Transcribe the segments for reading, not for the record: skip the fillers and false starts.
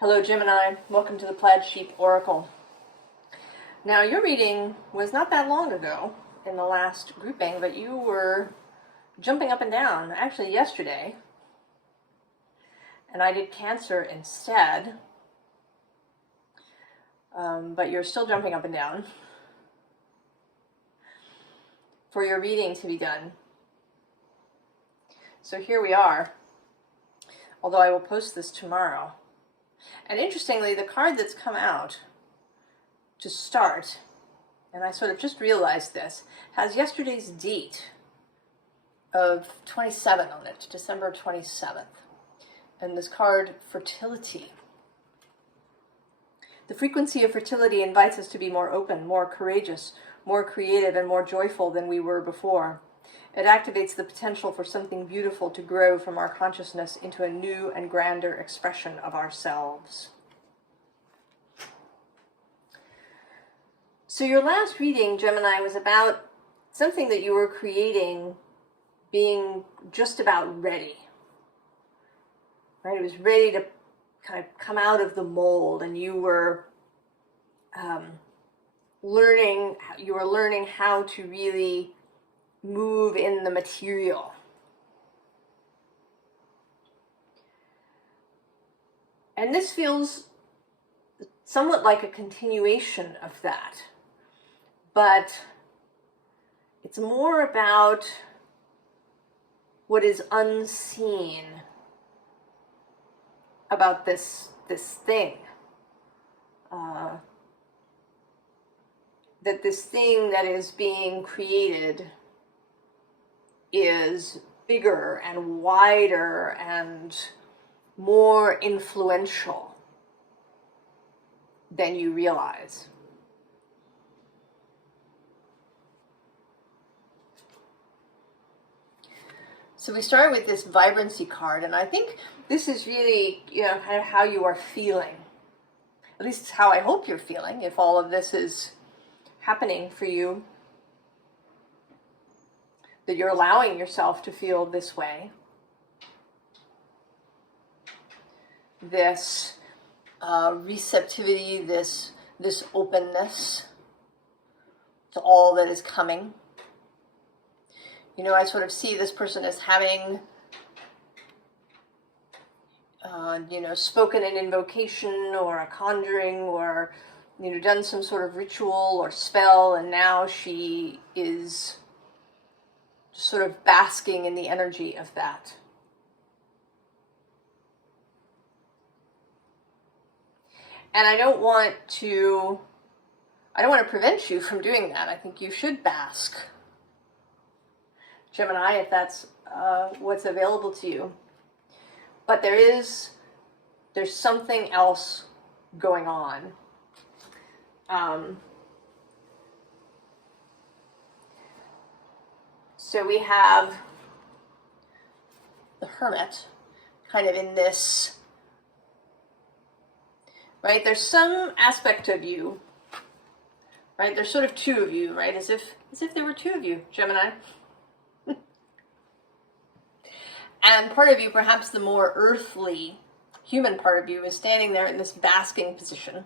Hello Gemini, welcome to the Plaid Sheep Oracle. Now your reading was not that long ago in the last grouping, but you were jumping up and down, actually yesterday, and I did Cancer instead, but you're still jumping up and down for your reading to be done. So here we are, although I will post this tomorrow. And interestingly, the card that's come out to start, and I sort of just realized this, has yesterday's date of 27 on it, December 27th. And this card, Fertility. The frequency of fertility invites us to be more open, more courageous, more creative, and more joyful than we were before. It activates the potential for something beautiful to grow from our consciousness into a new and grander expression of ourselves. So your last reading, Gemini, was about something that you were creating being just about ready. Right? It was ready to kind of come out of the mold, and you were learning how to really move in the material. And this feels somewhat like a continuation of that, but it's more about what is unseen about this thing. That this thing that is being created is bigger and wider and more influential than you realize. So we start with this vibrancy card, and I think this is really, kind of how you are feeling. At least it's how I hope you're feeling, if all of this is happening for you, that you're allowing yourself to feel this way. This receptivity, this openness to all that is coming. I sort of see this person as having, spoken an invocation or a conjuring or, done some sort of ritual or spell, and now she is just sort of basking in the energy of that. And I don't want to prevent you from doing that. I think you should bask, Gemini, if that's what's available to you. But there's something else going on. So we have the Hermit kind of in this, right? There's some aspect of you, right? There's sort of two of you, right? As if there were two of you, Gemini. And part of you, perhaps the more earthly, human part of you, is standing there in this basking position.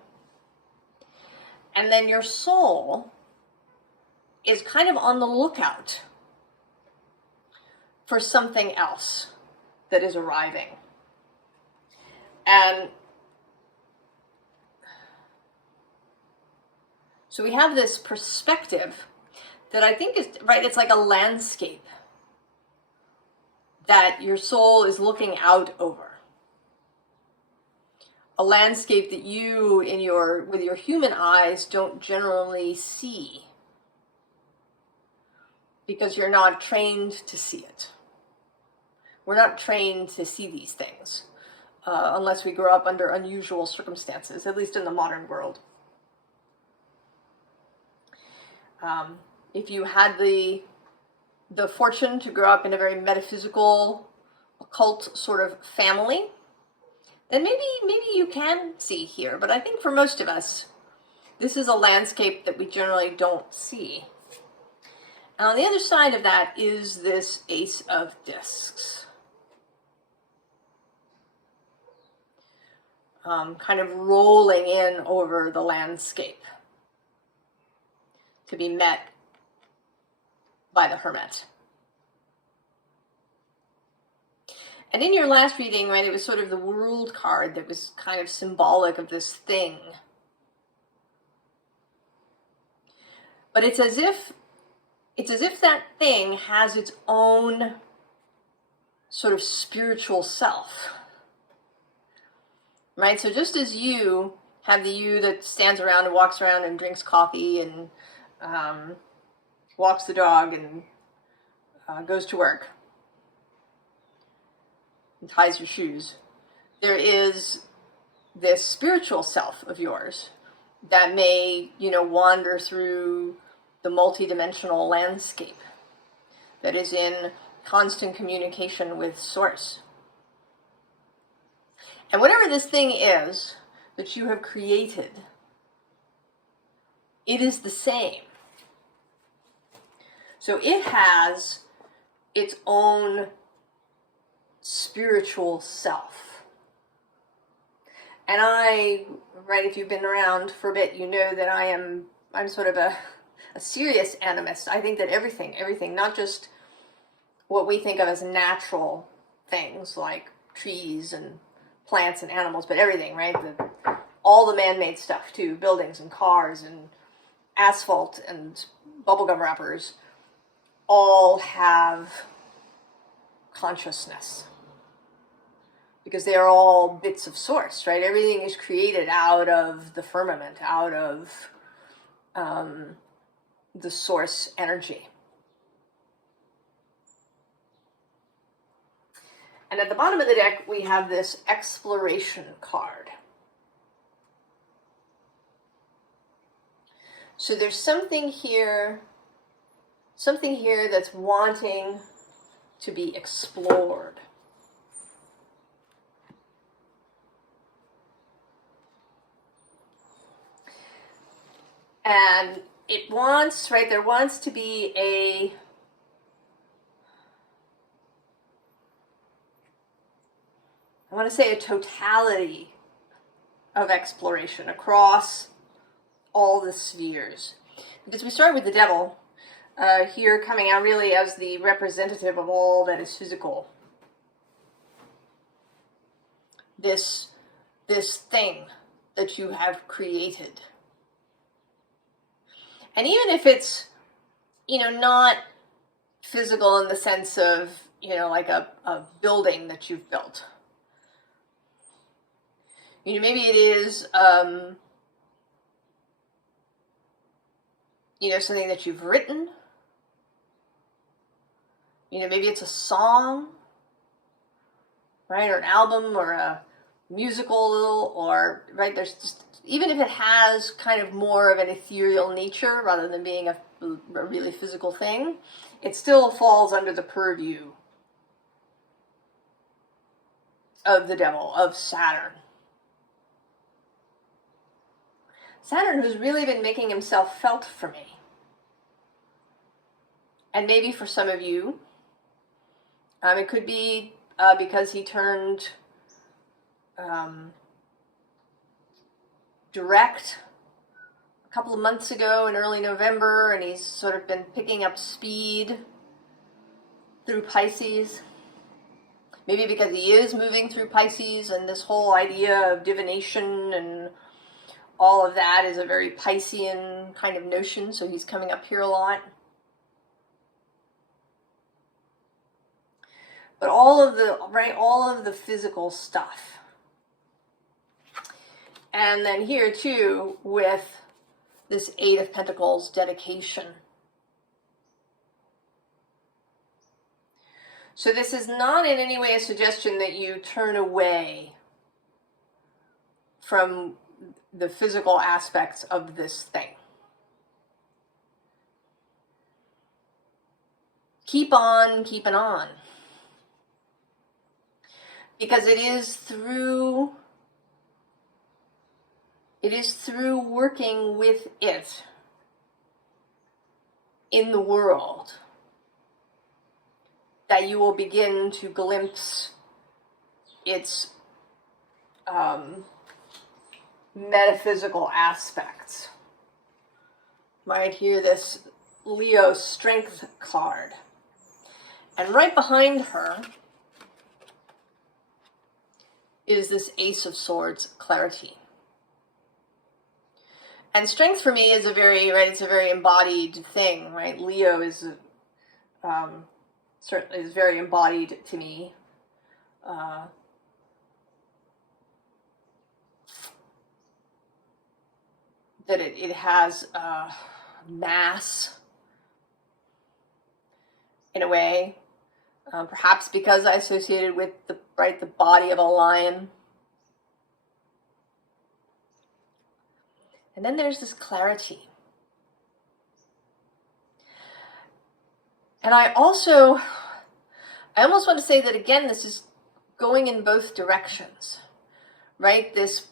And then your soul is kind of on the lookout for something else that is arriving. And so we have this perspective that I think is, right, it's like a landscape that your soul is looking out over. A landscape that you, with your human eyes, don't generally see, because you're not trained to see it. We're not trained to see these things, unless we grow up under unusual circumstances, at least in the modern world. If you had the fortune to grow up in a very metaphysical, occult sort of family, then maybe you can see here. But I think for most of us, this is a landscape that we generally don't see. And on the other side of that is this Ace of Discs. kind of rolling in over the landscape to be met by the Hermit. And in your last reading, right, it was sort of the World card that was kind of symbolic of this thing. But it's as if that thing has its own sort of spiritual self. Right? So just as you have the you that stands around and walks around and drinks coffee and walks the dog and goes to work and ties your shoes, there is this spiritual self of yours that may, wander through the multidimensional landscape, that is in constant communication with Source. And whatever this thing is that you have created, it is the same. So it has its own spiritual self. And if you've been around for a bit, you know that I'm sort of a serious animist. I think that everything, not just what we think of as natural things like trees and plants and animals, but everything, right? All the man-made stuff too, buildings and cars and asphalt and bubblegum wrappers, all have consciousness. Because they are all bits of Source, right? Everything is created out of the firmament, out of the Source energy. And at the bottom of the deck, we have this exploration card. So there's something here that's wanting to be explored. And it wants, right, there wants to be I want to say a totality of exploration across all the spheres. Because we start with the Devil here coming out really as the representative of all that is physical. This thing that you have created. And even if it's, not physical in the sense of, like a building that you've built. Maybe it is, something that you've written. Maybe it's a song, right? Or an album or a musical, or, right? There's just, even if it has kind of more of an ethereal nature rather than being a really physical thing, it still falls under the purview of the Devil, of Saturn. Saturn, who's really been making himself felt for me. And maybe for some of you, it could be because he turned direct a couple of months ago in early November, and he's sort of been picking up speed through Pisces. Maybe because he is moving through Pisces, and this whole idea of divination and all of that is a very Piscean kind of notion, so he's coming up here a lot. But all of the physical stuff. And then here too, with this Eight of Pentacles dedication. So this is not in any way a suggestion that you turn away from the physical aspects of this thing. Keep on keeping on. Because it is through working with it in the world that you will begin to glimpse its metaphysical aspects. Right here, this Leo Strength card. And right behind her is this Ace of Swords, Clarity. And strength for me is a very, right, it's a very embodied thing, right? Leo is certainly is very embodied to me. That it has mass in a way, perhaps because I associated with the body of a lion. And then there's this clarity. And I almost want to say that again, this is going in both directions, right? This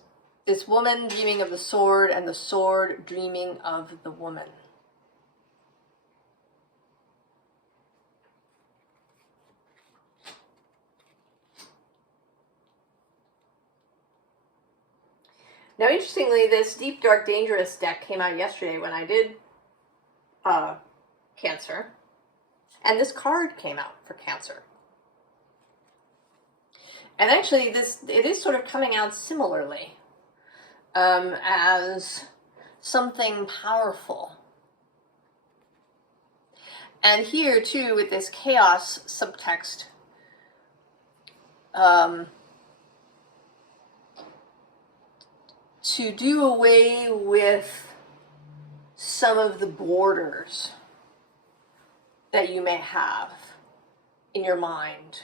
woman dreaming of the sword and the sword dreaming of the woman. Now, interestingly, this Deep, Dark, Dangerous deck came out yesterday when I did Cancer. And this card came out for Cancer. And actually, it is sort of coming out similarly as something powerful. And here, too, with this chaos subtext, to do away with some of the borders that you may have in your mind.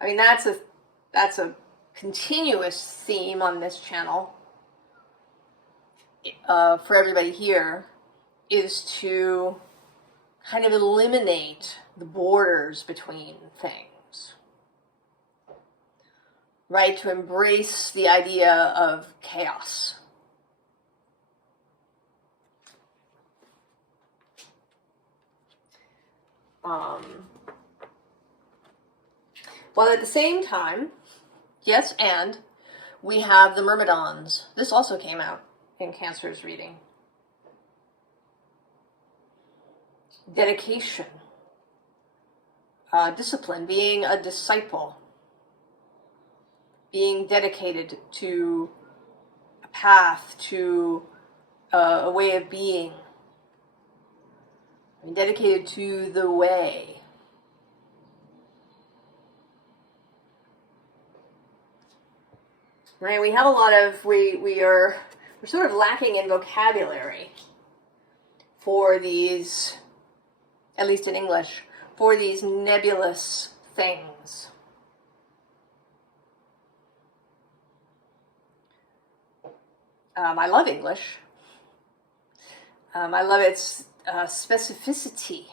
I mean, that's a continuous theme on this channel for everybody here, is to kind of eliminate the borders between things, right? To embrace the idea of chaos. While at the same time, yes, and we have the Myrmidons. This also came out in Cancer's reading. Dedication, discipline, being a disciple, being dedicated to a path, to a way of being, dedicated to the way. Right, we have a lot of, we're sort of lacking in vocabulary for these, at least in English, for these nebulous things. I love English. I love its specificity.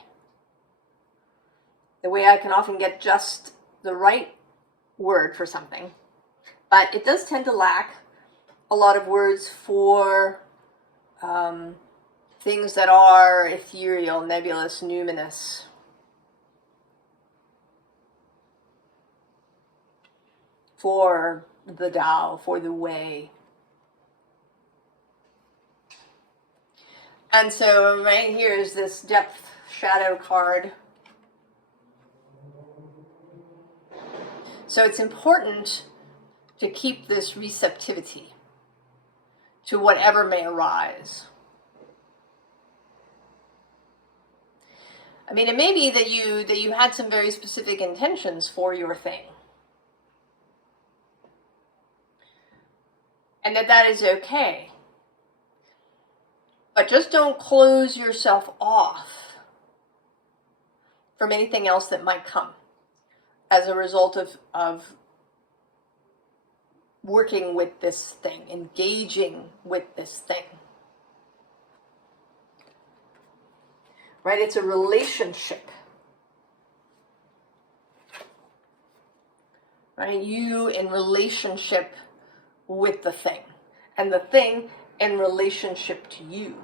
The way I can often get just the right word for something. But it does tend to lack a lot of words for things that are ethereal, nebulous, numinous. For the Tao, for the way. And so right here is this depth shadow card. So it's important to keep this receptivity to whatever may arise. I mean, it may be that you had some very specific intentions for your thing. And that is okay. But just don't close yourself off from anything else that might come as a result of working with this thing, engaging with this thing. Right? It's a relationship. Right? You in relationship with the thing, and the thing in relationship to you.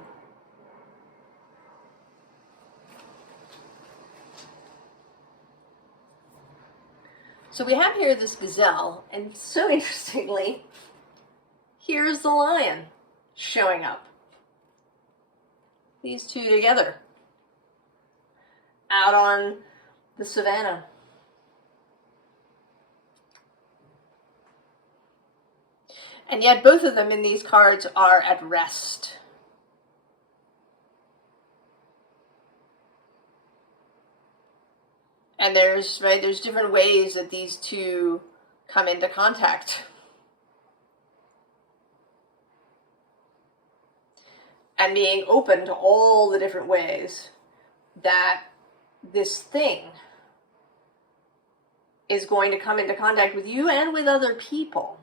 So we have here this gazelle, and so interestingly, Here's the lion showing up. These two together out on the savannah. And yet both of them in these cards are at rest. And there's different ways that these two come into contact. And being open to all the different ways that this thing is going to come into contact with you and with other people.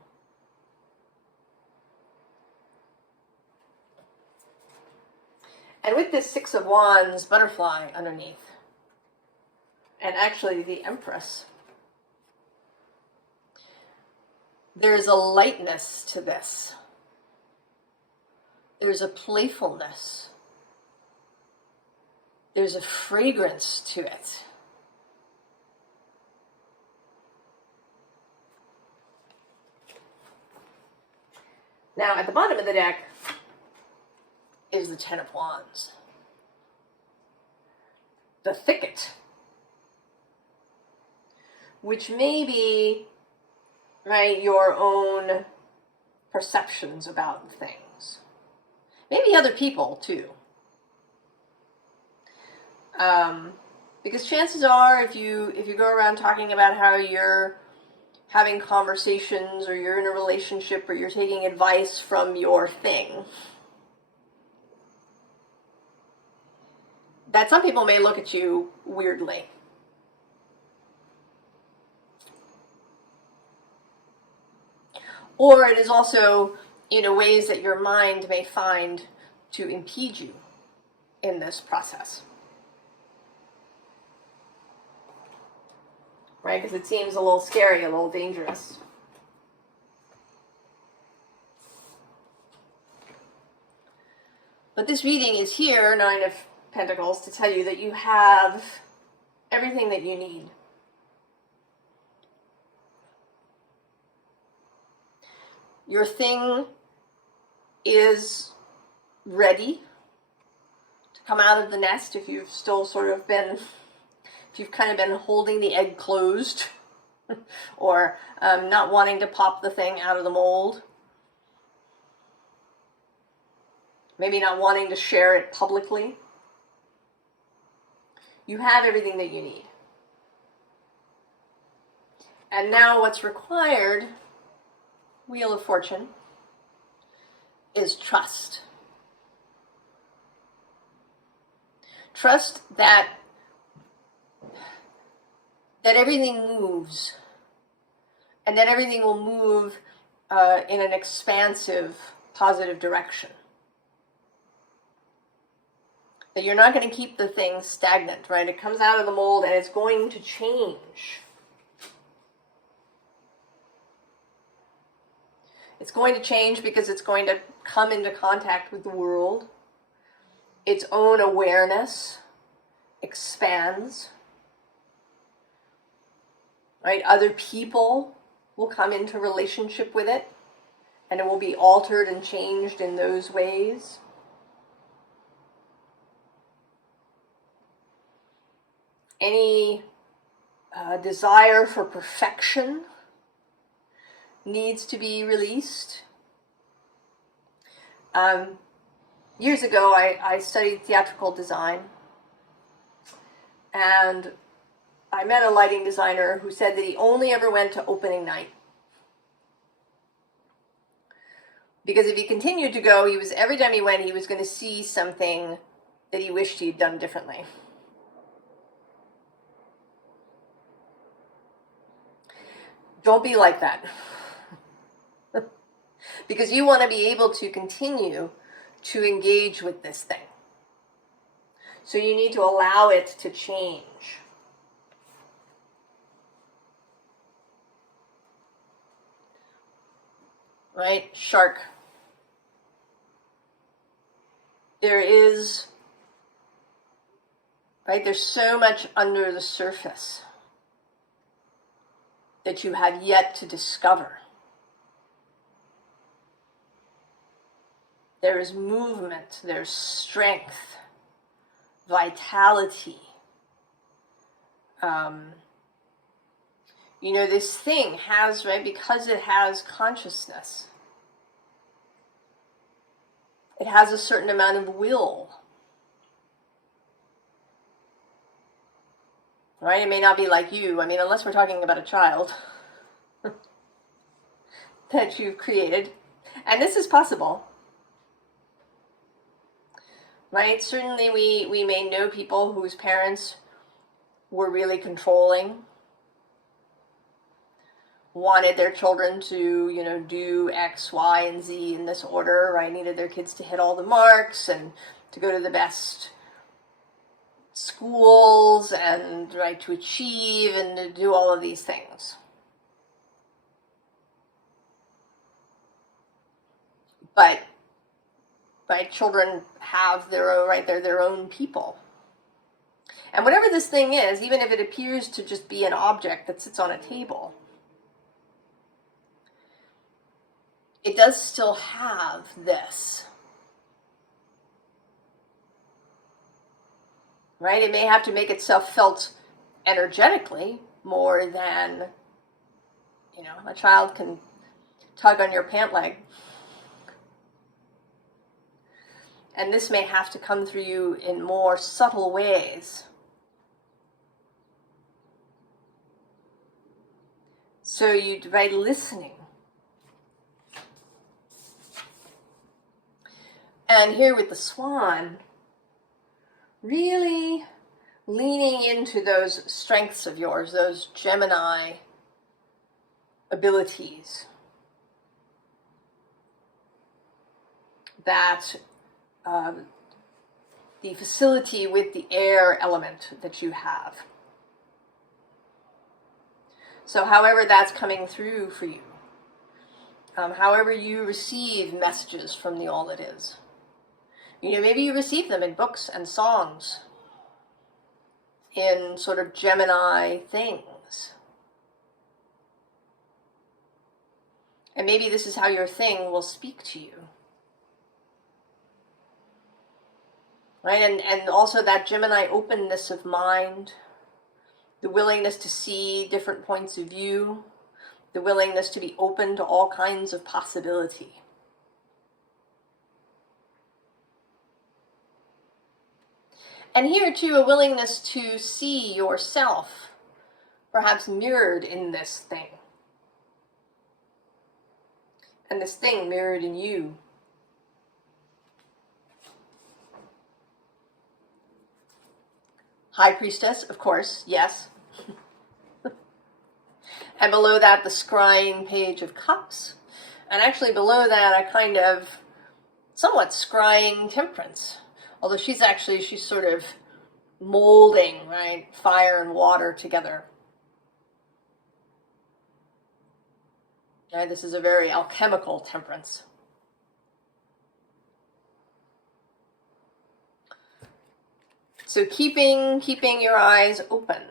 And with this Six of Wands butterfly underneath, and actually the Empress, there's a lightness to this. There's a playfulness. There's a fragrance to it. Now, at the bottom of the deck is the Ten of Wands. The thicket. Which may be, right, your own perceptions about things. Maybe other people, too. Because chances are, if you go around talking about how you're having conversations, or you're in a relationship, or you're taking advice from your thing, that some people may look at you weirdly. Or it is also, ways that your mind may find to impede you in this process. Right? Because it seems a little scary, a little dangerous. But this reading is here, Nine of Pentacles, to tell you that you have everything that you need. Your thing is ready to come out of the nest if you've still if you've kind of been holding the egg closed or not wanting to pop the thing out of the mold. Maybe not wanting to share it publicly. You have everything that you need. And now what's required, Wheel of Fortune, is trust. Trust that everything moves, and that everything will move in an expansive, positive direction. That you're not going to keep the thing stagnant, right? It comes out of the mold and it's going to change. It's going to change because it's going to come into contact with the world. Its own awareness expands. Right? Other people will come into relationship with it, and it will be altered and changed in those ways. Any desire for perfection needs to be released. Years ago, I studied theatrical design, and I met a lighting designer who said that he only ever went to opening night. Because if he continued to go, every time he went, he was going to see something that he wished he'd done differently. Don't be like that. Because you want to be able to continue to engage with this thing. So you need to allow it to change. Right? Shark. There's so much under the surface that you have yet to discover. There's movement, there's strength, vitality. You know, this thing has, right, because it has consciousness, it has a certain amount of will. Right? It may not be like you. I mean, unless we're talking about a child that you've created. And this is possible. Right? Certainly we may know people whose parents were really controlling, wanted their children to, you know, do X, Y, and Z in this order, right? Needed their kids to hit all the marks and to go to the best schools and, right, to achieve and to do all of these things. But, right, children have their own, right, they're their own people. And whatever this thing is, even if it appears to just be an object that sits on a table, it does still have this. Right? It may have to make itself felt energetically more than, you know, a child can tug on your pant leg. And this may have to come through you in more subtle ways. So you, by listening. And here with the swan, really leaning into those strengths of yours, those Gemini abilities. That the facility with the air element that you have. So however that's coming through for you, however you receive messages from the all that is. You know, maybe you receive them in books and songs, in sort of Gemini things. And maybe this is how your thing will speak to you. Right? And also that Gemini openness of mind, the willingness to see different points of view, the willingness to be open to all kinds of possibility. And here too, a willingness to see yourself perhaps mirrored in this thing. And this thing mirrored in you. High Priestess, of course, yes. And below that, the scrying Page of Cups. And actually below that, a kind of somewhat scrying Temperance. Although she's sort of molding, right, fire and water together. Right, this is a very alchemical Temperance. So keeping your eyes open.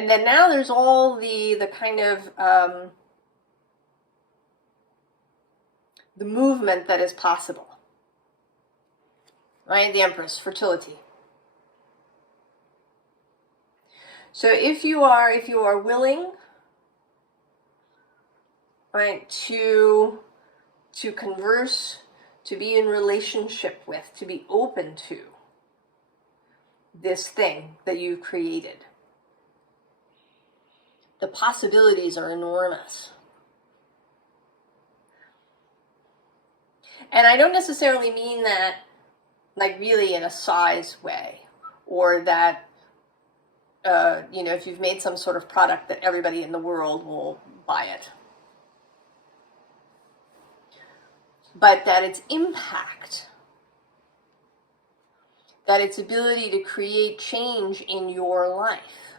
And then now there's all the kind of the movement that is possible. Right? The Empress, fertility. So if you are willing, right, to converse, to be in relationship with, to be open to this thing that you've created, the possibilities are enormous. And I don't necessarily mean that like really in a size way, or that you know, if you've made some sort of product that everybody in the world will buy it. But that its impact, that its ability to create change in your life,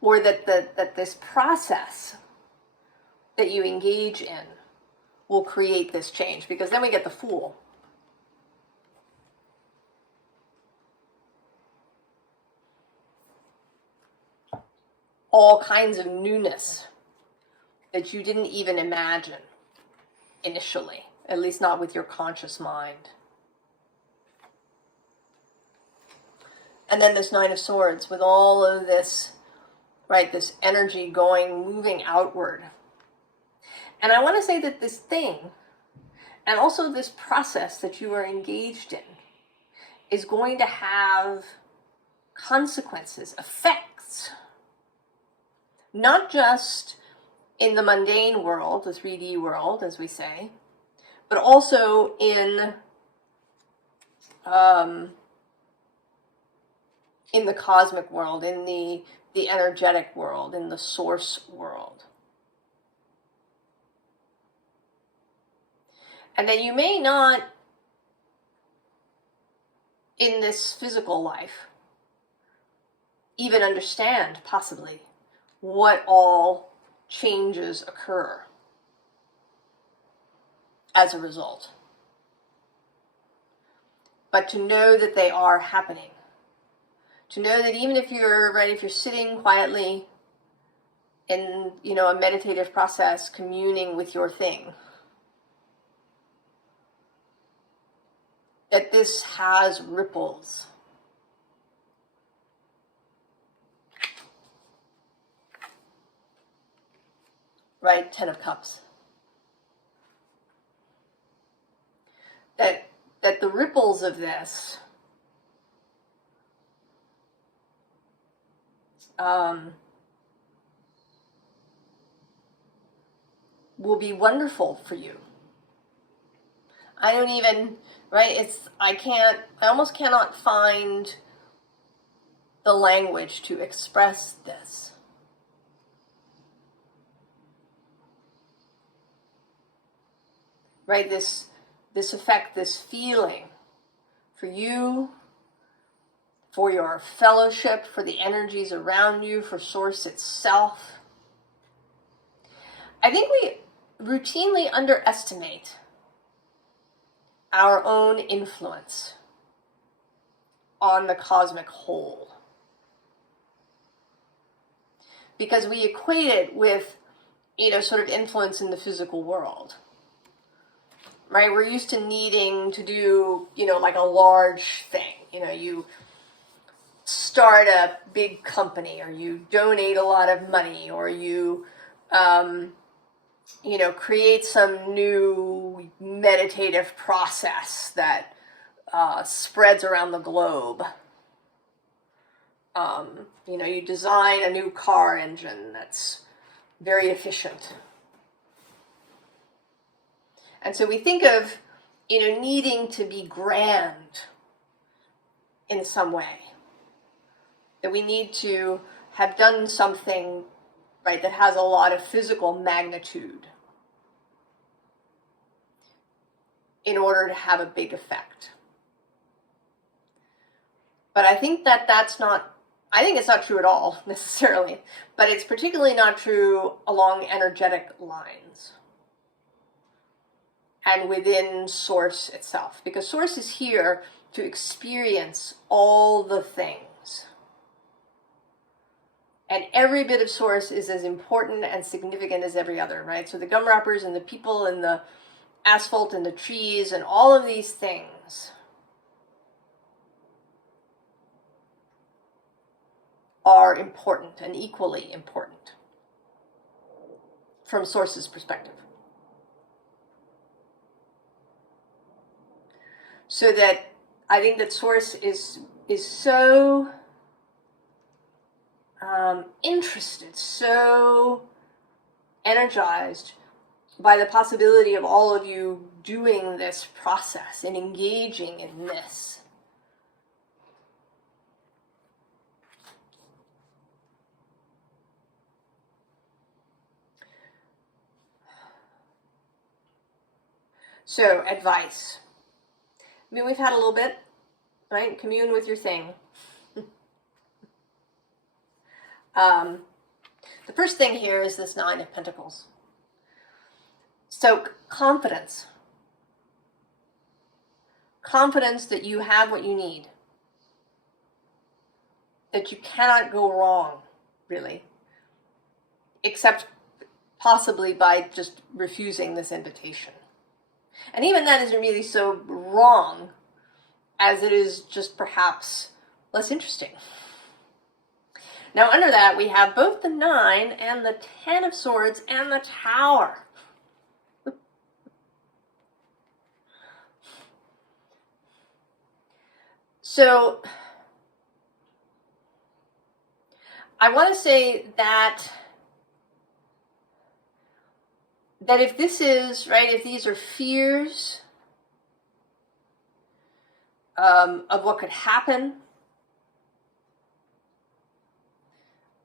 or that this process that you engage in will create this change, because then we get the Fool. all kinds of newness that you didn't even imagine initially, at least not with your conscious mind. And then this Nine of Swords with all of this, right, this energy moving outward. And I want to say that this thing, and also this process that you are engaged in, is going to have consequences, effects, not just in the mundane world, the 3D world, as we say, but also in the cosmic world, in the energetic world, in the source world. And then you may not, in this physical life, even understand, possibly, what all changes occur as a result. But to know that they are happening. To know that even if you're sitting quietly in, a meditative process, communing with your thing, that this has ripples. Right? 10 of Cups. That the ripples of this will be wonderful for you. I don't even, right? I almost cannot find the language to express this. Right? This effect, this feeling for you, for your fellowship, for the energies around you, for Source itself. I think we routinely underestimate our own influence on the cosmic whole. Because we equate it with, sort of influence in the physical world. Right? We're used to needing to do, like a large thing. You start a big company, or you donate a lot of money, or you, create some new meditative process that spreads around the globe. You design a new car engine that's very efficient. And so we think of, needing to be grand in some way. That we need to have done something, right, that has a lot of physical magnitude in order to have a big effect. But I think it's not true at all, necessarily. But it's particularly not true along energetic lines. And within Source itself. Because Source is here to experience all the things. And every bit of Source is as important and significant as every other, right? So the gum wrappers and the people and the asphalt and the trees and all of these things are important and equally important from Source's perspective. So that I think that Source is so interested, so energized by the possibility of all of you doing this process and engaging in this. So, advice. I mean, we've had a little bit, right? Commune with your thing. The first thing here is this 9 of Pentacles. So, confidence. Confidence that you have what you need. That you cannot go wrong, really. except possibly by just refusing this invitation. And even that isn't really so wrong as it is just perhaps less interesting. Now under that we have both the 9 and the 10 of Swords and the Tower. So I want to say that if this is, right, if these are fears of what could happen,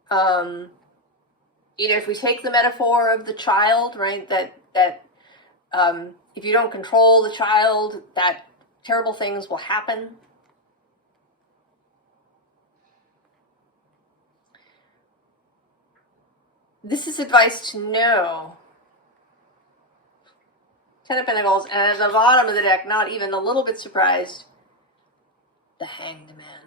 you know, if we take the metaphor of the child, right, that if you don't control the child, that terrible things will happen. This is advice to know. 10 of Pentacles, and at the bottom of the deck, not even a little bit surprised, the Hanged Man.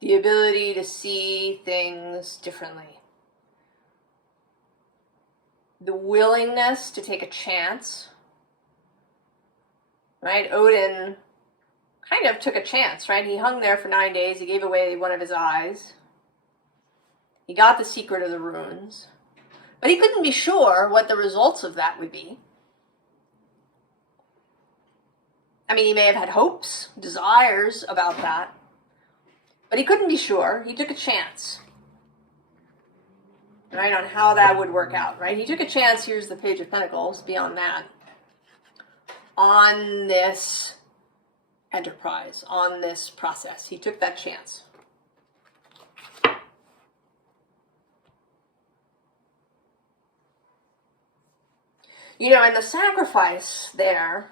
The ability to see things differently. The willingness to take a chance. Right? Odin kind of took a chance, right? He hung there for 9 days. He gave away one of his eyes. He got the secret of the runes. But he couldn't be sure what the results of that would be. I mean, he may have had hopes, desires about that. But he couldn't be sure. He took a chance. Right, on how that would work out, right? He took a chance, here's the Page of Pentacles, beyond that, on this enterprise, on this process. He took that chance. You know, and the sacrifice there,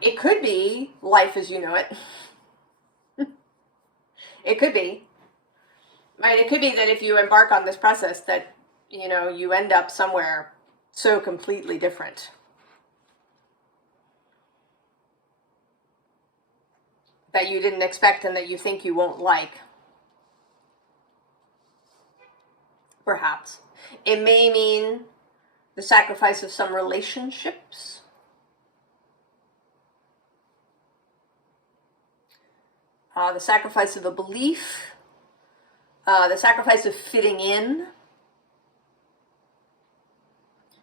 it could be life as you know it. It could be. Right? It could be that if you embark on this process that, you know, you end up somewhere so completely different. That you didn't expect and that you think you won't like. Perhaps. It may mean the sacrifice of some relationships. The sacrifice of a belief. The sacrifice of fitting in.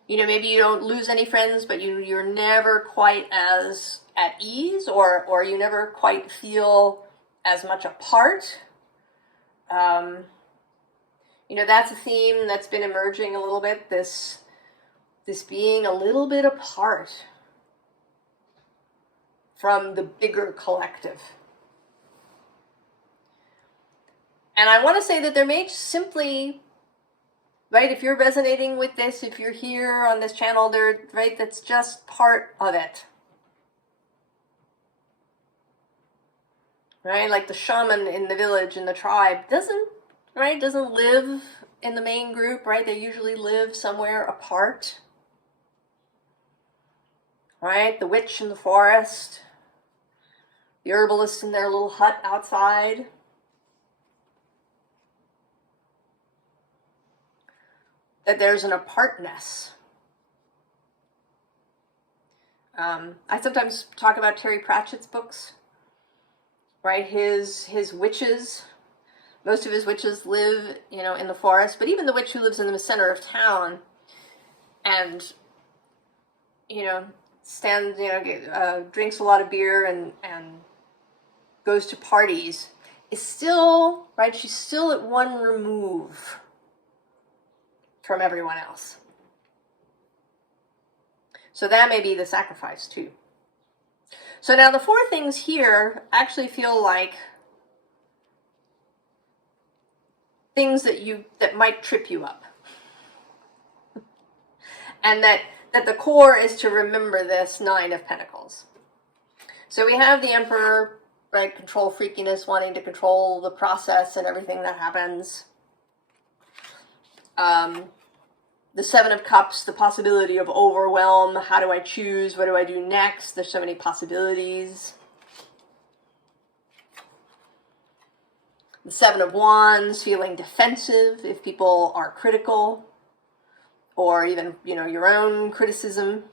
You know, maybe you don't lose any friends, but you're never quite as at ease, or you never quite feel as much apart. You know, that's a theme that's been emerging a little bit, this being a little bit apart from the bigger collective. And I want to say that there may simply, right, if you're resonating with this, if you're here on this channel, there, right, that's just part of it. Right, like the shaman in the village, in the tribe, doesn't live in the main group, right? They usually live somewhere apart. Right? The witch in the forest. The herbalists in their little hut outside. That there's an apartness. I sometimes talk about Terry Pratchett's books. Right? His witches. Most of his witches live, you know, in the forest, but even the witch who lives in the center of town and, you know, stands, you know, drinks a lot of beer and goes to parties is still, right, she's still at one remove from everyone else. So that may be the sacrifice too. So now the 4 things here actually feel like things that might trip you up. And that the core is to remember this 9 of Pentacles. So we have the Emperor, right, control freakiness, wanting to control the process and everything that happens. The 7 of Cups, the possibility of overwhelm. How do I choose? What do I do next? There's so many possibilities. The Seven of Wands, feeling defensive if people are critical, or even, your own criticism.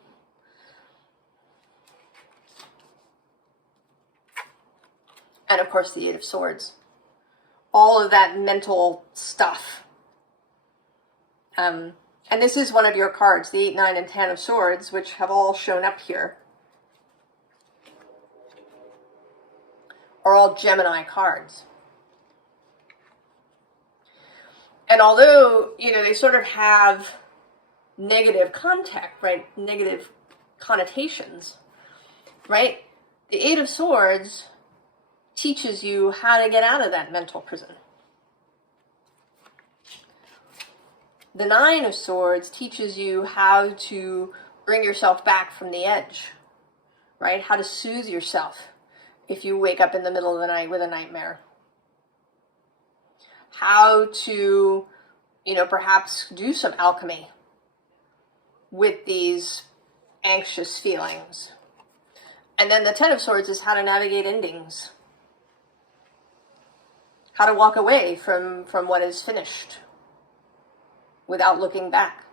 And of course, the Eight of Swords. All of that mental stuff. And this is one of your cards, the 8, 9, and 10 of Swords, which have all shown up here, are all Gemini cards. And although, they sort of have negative contact, right? Negative connotations, right? The Eight of Swords teaches you how to get out of that mental prison. The Nine of Swords teaches you how to bring yourself back from the edge, right? How to soothe yourself if you wake up in the middle of the night with a nightmare. How to, perhaps do some alchemy with these anxious feelings. And then the Ten of Swords is how to navigate endings. How to walk away from what is finished without looking back.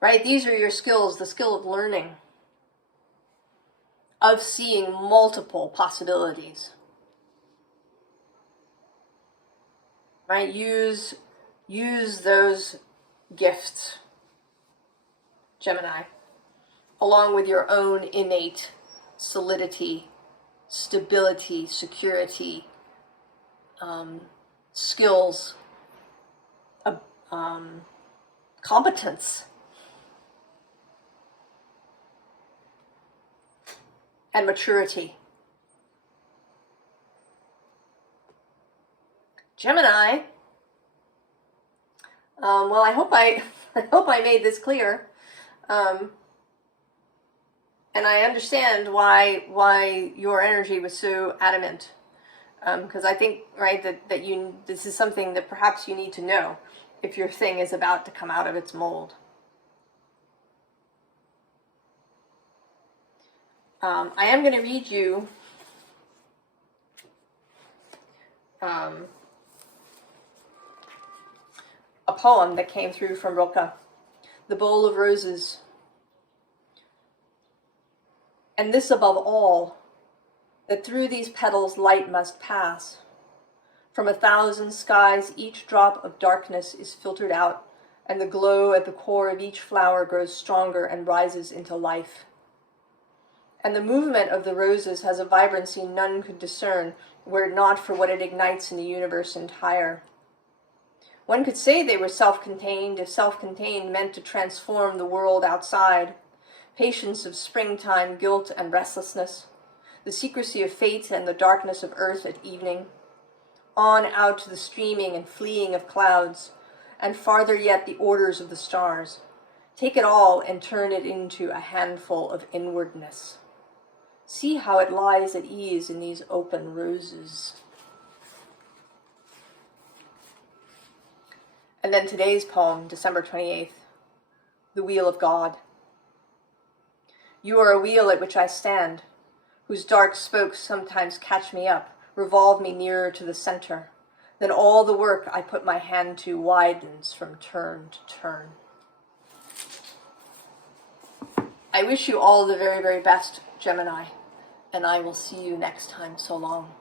Right? These are your skills, the skill of learning, of seeing multiple possibilities. Right? Use those gifts, Gemini, along with your own innate solidity, stability, security, skills, competence, and maturity. Gemini, well, I hope I made this clear. And I understand why your energy was so adamant. Because I think, right, that this is something that perhaps you need to know if your thing is about to come out of its mold. I am going to read you a poem that came through from Rilke, The Bowl of Roses. And this above all, that through these petals light must pass. From 1,000 skies each drop of darkness is filtered out, and the glow at the core of each flower grows stronger and rises into life. And the movement of the roses has a vibrancy none could discern, were it not for what it ignites in the universe entire. One could say they were self-contained, if self-contained meant to transform the world outside. Patience of springtime, guilt and restlessness, the secrecy of fate and the darkness of earth at evening. On out to the streaming and fleeing of clouds, and farther yet the orders of the stars. Take it all and turn it into a handful of inwardness. See how it lies at ease in these open roses. And then today's poem, December 28th, The Wheel of God. You are a wheel at which I stand, whose dark spokes sometimes catch me up, revolve me nearer to the center. Then all the work I put my hand to widens from turn to turn. I wish you all the very, very best, Gemini, and I will see you next time. So long.